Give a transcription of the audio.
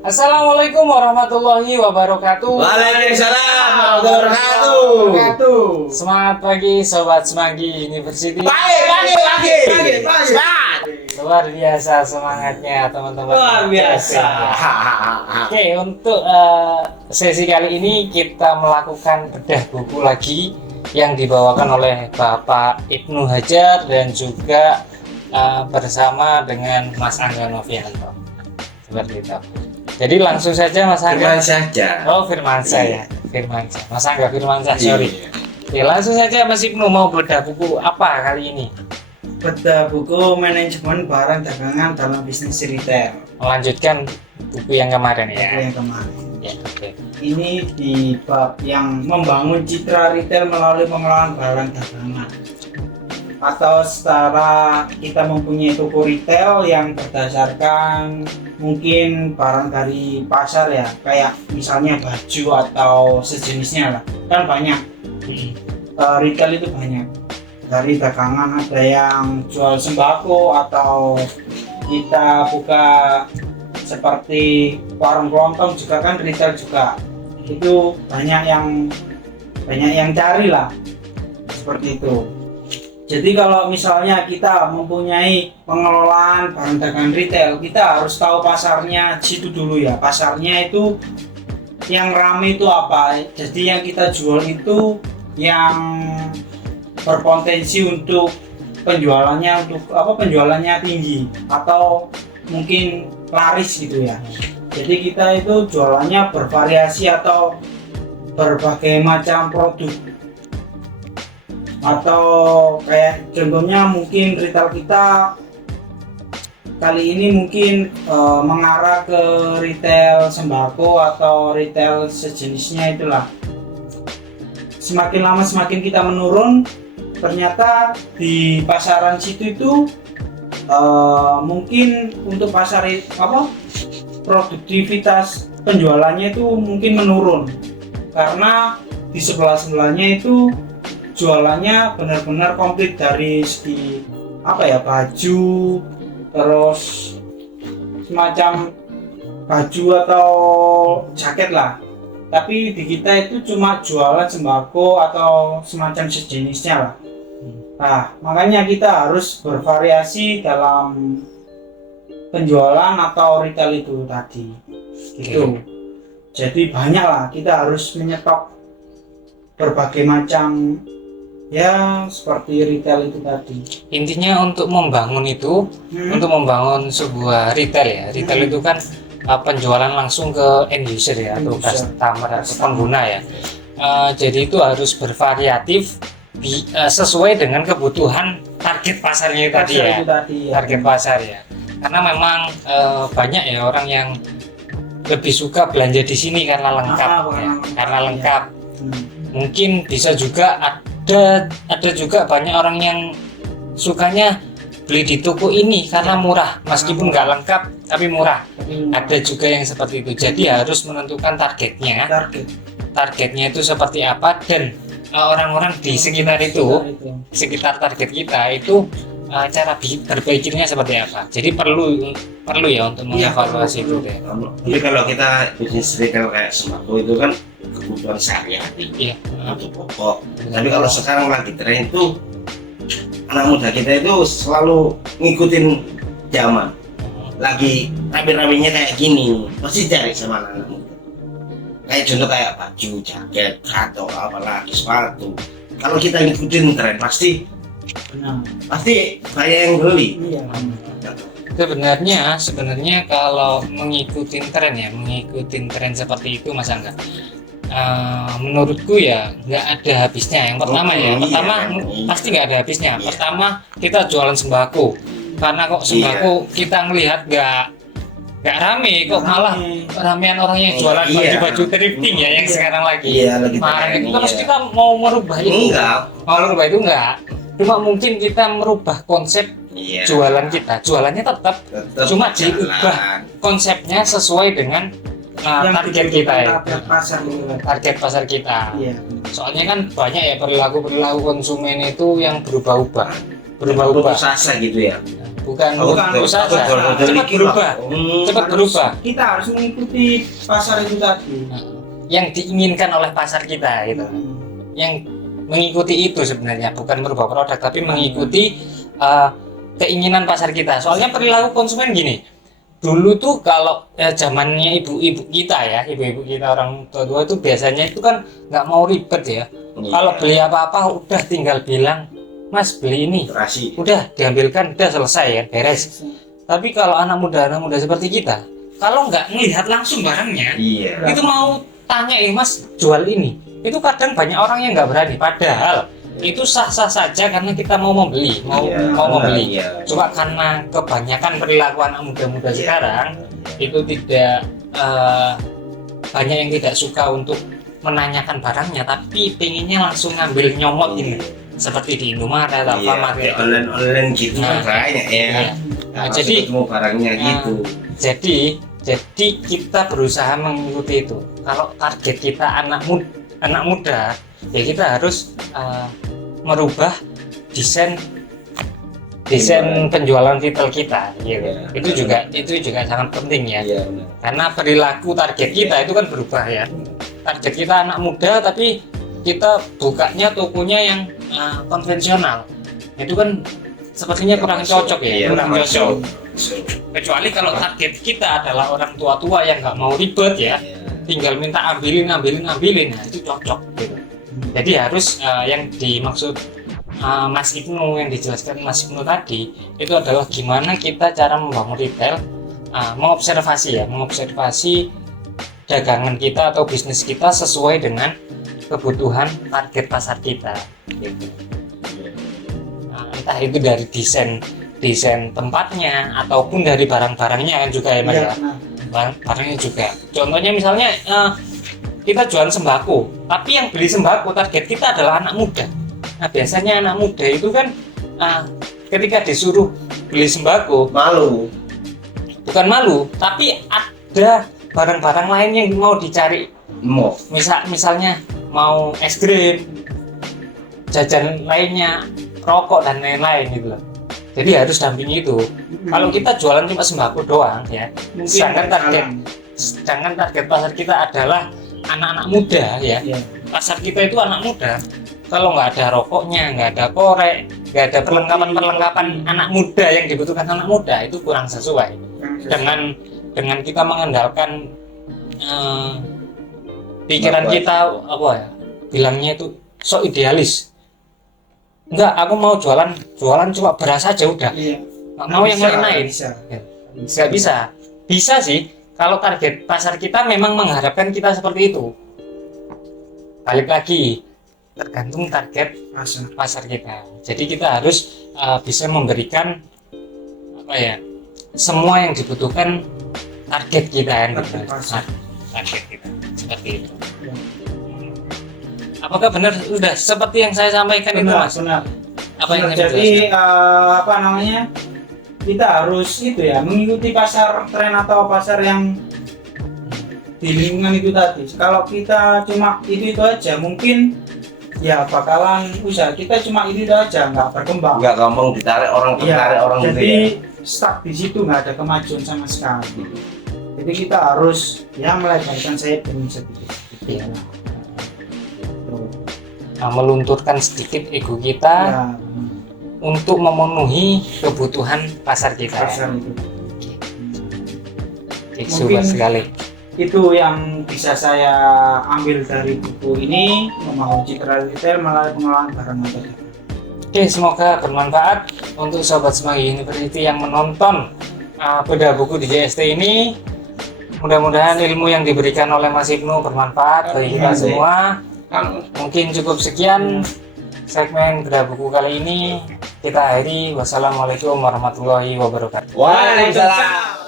Assalamualaikum warahmatullahi wabarakatuh. Waalaikumsalam warahmatullahi wabarakatuh. Semangat pagi Sobat Semanggi University. Pagi. Luar biasa semangatnya teman-teman. Luar biasa. Oke, untuk sesi kali ini kita melakukan bedah buku lagi yang dibawakan oleh Bapak Ibnu Hajar dan juga bersama dengan Mas Angga Novianto. Seperti itu. Jadi langsung saja Mas Angga. Firman saja. Oh, Firmansyah ya. Firmansyah. Mas Angga Firmansyah, sorry. Iya. Oke, langsung saja Mas Ibnu mau bedah buku apa kali ini? Bedah buku manajemen barang dagangan dalam bisnis retail. Melanjutkan buku yang kemarin ya. Buku yang kemarin. Ya, oke. Ini di bab yang membangun citra retail melalui pengelolaan barang dagangan. Atau setara kita mempunyai toko retail yang berdasarkan mungkin barang dari pasar ya, kayak misalnya baju atau sejenisnya lah, kan banyak. Retail itu banyak, dari dagangan ada yang jual sembako atau kita buka seperti warung kelontong juga kan retail juga. Itu banyak yang cari lah seperti itu. Jadi kalau misalnya kita mempunyai pengelolaan barang dagangan retail, kita harus tahu pasarnya situ dulu ya. Pasarnya itu yang rame itu apa? Jadi yang kita jual itu yang berpotensi untuk penjualannya tinggi atau mungkin laris gitu ya. Jadi kita itu jualannya bervariasi atau berbagai macam produk. Atau kayak contohnya mungkin retail kita kali ini mungkin mengarah ke retail sembako atau retail sejenisnya itulah. Semakin lama semakin kita menurun, ternyata di pasaran situ itu mungkin untuk produktivitas penjualannya itu mungkin menurun karena di sebelahnya itu jualannya benar-benar komplit dari segi baju, terus semacam baju atau jaket lah. Tapi di kita itu cuma jualan sembako atau semacam sejenisnya lah. Nah, makanya kita harus bervariasi dalam penjualan atau retail itu tadi. Gitu. Jadi banyak lah, kita harus menyetop berbagai macam ya seperti retail itu tadi. Intinya untuk membangun itu, untuk membangun sebuah retail ya. Retail itu kan penjualan langsung ke end user ya, atau customer atau pengguna ya. Jadi itu harus bervariatif sesuai dengan kebutuhan target pasarnya tadi ya. Target pasar ya. Karena memang banyak ya orang yang lebih suka belanja di sini karena lengkap ya. Karena lengkap. Mungkin bisa juga ada juga banyak orang yang sukanya beli di toko ini karena murah, meskipun nggak lengkap tapi murah. Ada juga yang seperti itu. Jadi harus menentukan targetnya itu seperti apa, dan orang-orang di sekitar itu, sekitar target kita itu cara berpikirnya seperti apa. Jadi perlu ya untuk mengevaluasi itu deh. Jadi kalau kita bisnis retail kayak sembako itu kan kebutuhan sehari-hari, untuk pokok. Tapi kalau sekarang lagi tren itu anak muda kita itu selalu ngikutin zaman. Lagi rame-ramenya kayak gini, pasti cari sama anak muda. Kayak contoh kayak baju, jaket, atau apalagi sepatu. Kalau kita ngikutin tren pasti banyak yang beli. Sebenarnya kalau mengikuti tren seperti itu Mas Angga, menurutku ya nggak ada habisnya. Yang pertama pasti nggak ada habisnya. Pertama, kita jualan sembako, karena kok sembako kita ngelihat nggak rame, kok malah ramean orang yang jualan baju thrifting ya, yang sekarang lagi marak itu. Terus kita mau merubah itu enggak. Cuma mungkin kita merubah konsep jualan kita. Jualannya tetap cuma diubah konsepnya sesuai dengan target kita ya, target pasar kita. Soalnya kan banyak ya perilaku konsumen itu yang berubah-ubah putus asa gitu ya. bukan Bukan, putus asa, bukan. cepat berubah, cepat Harus- berubah. Kita harus mengikuti pasar itu tadi. Yang diinginkan oleh pasar kita gitu. Yang mengikuti itu sebenarnya bukan merubah produk tapi mengikuti keinginan pasar kita. Soalnya perilaku konsumen gini. Dulu tuh kalau zamannya ibu-ibu kita ya, ibu-ibu kita orang tua itu biasanya itu kan nggak mau ribet ya. Iya. Kalau beli apa-apa udah tinggal bilang, Mas beli ini, Terasi. udah diambilkan, udah selesai ya, beres. Tapi kalau anak muda seperti kita, kalau nggak melihat langsung barangnya, Iya. itu mau tanya Mas jual ini, itu kadang banyak orang yang nggak berani. Padahal itu sah-sah saja karena kita mau membeli, mau membeli. Iya. Cuma karena kebanyakan perilaku anak muda-muda sekarang itu tidak banyak yang tidak suka untuk menanyakan barangnya, tapi pengennya langsung ngambil nyomot ini, seperti di Indomaret atau Iya, Alfamart. kayak online gitu kan Nah, banyak ya. Iya. Nah, jadi ketemu barangnya gitu. Jadi kita berusaha mengikuti itu. Kalau target kita anak muda, ya kita harus merubah desain penjualan retail kita. Gitu. Iya. Itu juga sangat penting ya. Iya, benar. Karena perilaku target kita itu kan berubah ya. Target kita anak muda tapi kita bukanya tokonya yang konvensional. Itu kan sepertinya kurang cocok ya, Iya, kurang masuk. cocok. Kecuali kalau target kita adalah orang tua-tua yang nggak mau ribet ya, tinggal minta ambilin, nah itu cocok gitu. Jadi harus yang dimaksud Mas Ibnu, yang dijelaskan Mas Ibnu tadi itu adalah gimana kita cara membangun retail, mengobservasi dagangan kita atau bisnis kita sesuai dengan kebutuhan target pasar kita gitu. Entah itu dari desain tempatnya ataupun dari barang-barangnya kan juga ya Mas ya. Barangnya juga. Contohnya misalnya kita jual sembako, tapi yang beli sembako target kita adalah anak muda. Nah biasanya anak muda itu kan ketika disuruh beli sembako bukan malu, tapi ada barang-barang lain yang mau dicari. Misalnya mau es krim, jajan lainnya, rokok dan lain-lain gitu loh. Jadi harus dampingi itu. Kalau kita jualan cuma sembako doang ya, sedangkan target pasar kita adalah anak-anak muda ya. Pasar kita itu anak muda. Kalau nggak ada rokoknya, nggak ada korek, nggak ada perlengkapan anak muda yang dibutuhkan anak muda, itu kurang sesuai. Dengan kita mengandalkan pikiran kita apa ya? Bilangnya itu sok idealis. Enggak, aku mau jualan cuma beras aja udah. Nggak mau yang lain-lain. Nggak bisa. Bisa sih kalau target pasar kita memang mengharapkan kita seperti itu. Balik lagi, tergantung target pasar kita. Jadi kita harus bisa memberikan apa ya, semua yang dibutuhkan target kita yang target kita seperti itu. Apakah benar sudah seperti yang saya sampaikan itu Mas? Benar. Apa yang Jadi kita harus itu ya mengikuti pasar tren atau pasar yang di lingkungan itu tadi. Kalau kita cuma itu aja mungkin ya bakalan usaha kita cuma itu aja nggak berkembang. Nggak gampang ditarik orang gitu Jadi ya. stuck di situ nggak ada kemajuan sama sekali. Jadi kita harus ya melebarkan sayap demi sedikit. Ya. Melunturkan sedikit ego kita untuk memenuhi kebutuhan pasar kita. Super sekali. Itu yang bisa saya ambil dari buku ini, Membangun Citra Retail melalui pengelolaan barang atau jasa. Oke, semoga bermanfaat untuk Sobat Semanggi University yang menonton bedah buku di JST ini. Mudah-mudahan ilmu yang diberikan oleh Mas Ibnu bermanfaat bagi kita semua. Mungkin cukup sekian segmen bedah buku kali ini. Kita akhiri. Wassalamualaikum warahmatullahi wabarakatuh. Waalaikumsalam.